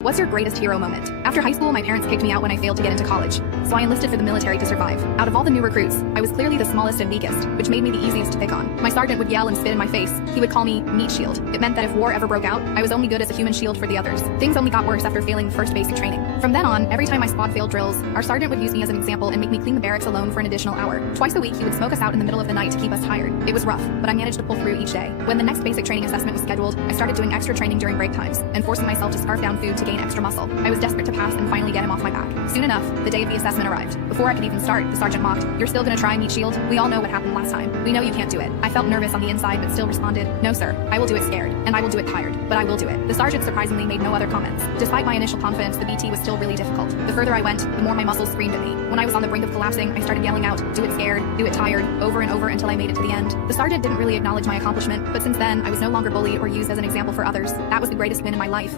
What's your greatest hero moment? After high school, my parents kicked me out when I failed to get into college, so I enlisted for the military to survive. Out of all the new recruits, I was clearly the smallest and weakest, which made me the easiest to pick on. My sergeant would yell and spit in my face. He would call me meat shield. It meant that if war ever broke out, I was only good as a human shield for the others. Things only got worse after failing first basic training. From then on, every time my squad failed drills, our sergeant would use me as an example and make me clean the barracks alone for an additional hour. Twice a week, he would smoke us out in the middle of the night to keep us tired. It was rough, but I managed to pull through each day. When the next basic training assessment was scheduled, I started doing extra training during break times and forcing myself to scarf down food to gain extra muscle. I was desperate to pass and finally get him off my back. Soon enough, the day of the assessment arrived. Before I could even start, the sergeant mocked, "You're still gonna try, meat shield? We all know what happened last time. We know you can't do it." I felt nervous on the inside but still responded, "No sir, I will do it scared, and I will do it tired, but I will do it." The sergeant surprisingly made no other comments. Despite my initial confidence, the BT was still really difficult. The further I went, the more my muscles screamed at me. When I was on the brink of collapsing, I started yelling out, "Do it scared, do it tired," over and over until I made it to the end. The sergeant didn't really acknowledge my accomplishment, but since then, I was no longer bullied or used as an example for others. That was the greatest win in my life.